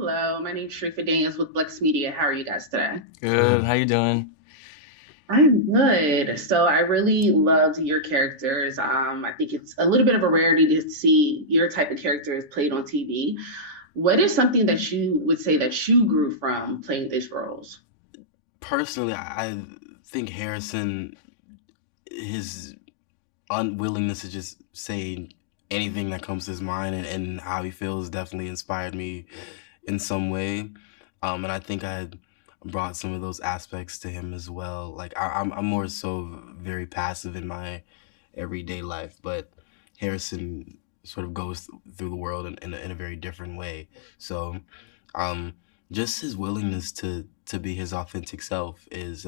Hello, my name is Sharifa Daniels with Blex Media. How are you guys today? Good. How you doing? I'm good. So I really loved your characters. I think it's a little bit of a rarity to see your type of characters played on TV. What is something that you would say that you grew from playing these roles? Personally, I think Harrison, his unwillingness to just say anything that comes to his mind and how he feels definitely inspired me in some way. And I think I brought some of those aspects to him as well. Like I'm more so very passive in my everyday life, but Harrison sort of goes through the world in a very different way. So, um, just his willingness to be his authentic self is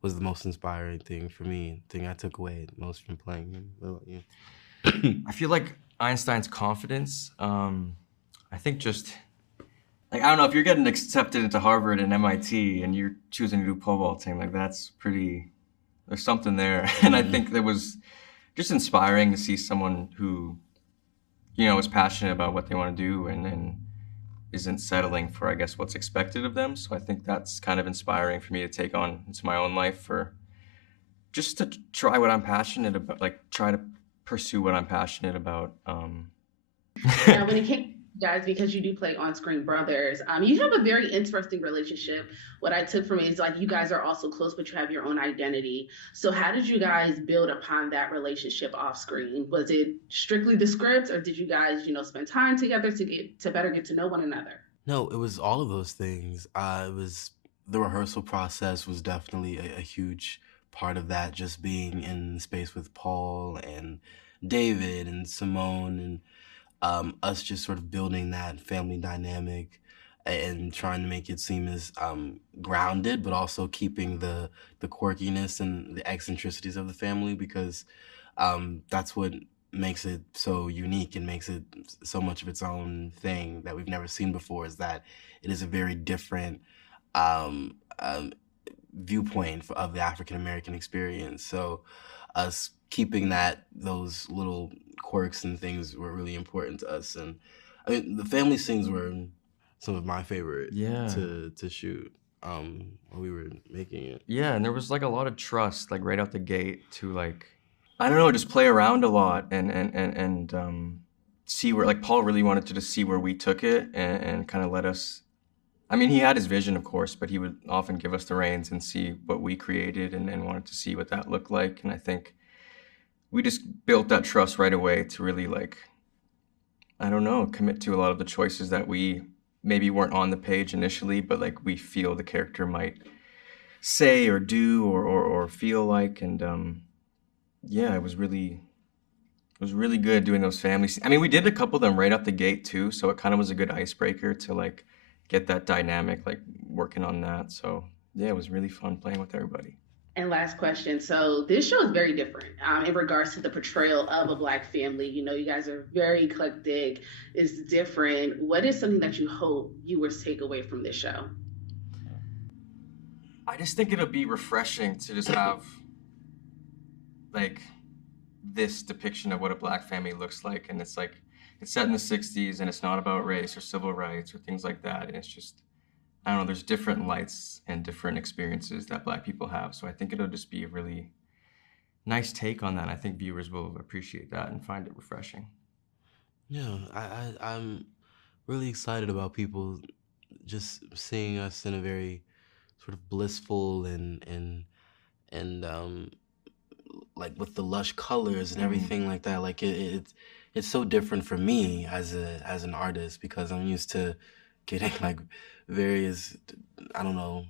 was the most inspiring thing for me. Thing I took away most from playing him. What about you? I feel like Einstein's confidence, I think just, like, I don't know, if you're getting accepted into Harvard and MIT and you're choosing to do pole vaulting, like, that's pretty, there's something there. And I think that was just inspiring to see someone who, is passionate about what they want to do and isn't settling for, I guess, what's expected of them. So I think that's kind of inspiring for me to take on into my own life, for just to try what I'm passionate about, like try to pursue what I'm passionate about. Now, when it came to you guys, because you do play on-screen brothers, you have a very interesting relationship. What I took from it is like you guys are also close, but you have your own identity. So, how did you guys build upon that relationship off-screen? Was it strictly the script, or did you guys, spend time together to get to better get to know one another? No, it was all of those things. It was the rehearsal process was definitely a huge part of that. Just being in space with Paul and David and Simone and us just sort of building that family dynamic and trying to make it seem as grounded, but also keeping the quirkiness and the eccentricities of the family because that's what makes it so unique and makes it so much of its own thing that we've never seen before is that it is a very different um, um, viewpoint of the African American experience. So us keeping those little quirks and things were really important to us. And I mean, the family scenes were some of my favorite Yeah. to shoot while we were making it. Yeah, and there was like a lot of trust, like right out the gate, to, like, I don't know, just play around a lot and see where, like, Paul really wanted to just see where we took it and kind of let us. I mean, he had his vision, of course, but he would often give us the reins and see what we created and wanted to see what that looked like. And I think we just built that trust right away to really, like, I don't know, commit to a lot of the choices that we maybe weren't on the page initially, but like we feel the character might say or do or feel like. And yeah, it was really good doing those families. I mean, we did a couple of them right out the gate too, so it kind of was a good icebreaker to, like, get that dynamic, like, working on that. So yeah, it was really fun playing with everybody. And last question. So this show is very different in regards to the portrayal of a Black family. You guys are very eclectic. It's different. What is something that you hope viewers take away from this show? I just think it'll be refreshing to just have, like, this depiction of what a Black family looks like, and it's like it's set in the 60s and it's not about race or civil rights or things like that, and it's just, I don't know, there's different lights and different experiences that Black people have. So I think it'll just be a really nice take on that. I think viewers will appreciate that and find it refreshing. Yeah, I'm really excited about people just seeing us in a very sort of blissful and like with the lush colors and everything like that. Like it's so different for me as an artist because I'm used to getting like various, I don't know,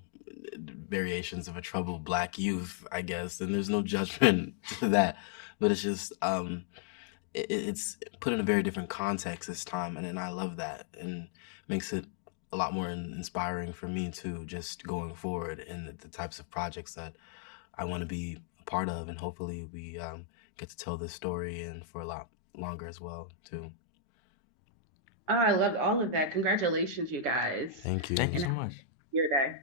variations of a troubled Black youth, I guess. And there's no judgment to that, but it's just it's put in a very different context this time, and I love that, and makes it a lot more inspiring for me too, just going forward in the types of projects that I want to be a part of, and hopefully we get to tell this story and for a lot longer as well too. Oh, I loved all of that. Congratulations, you guys. Thank you. Thank you And so have much. your day.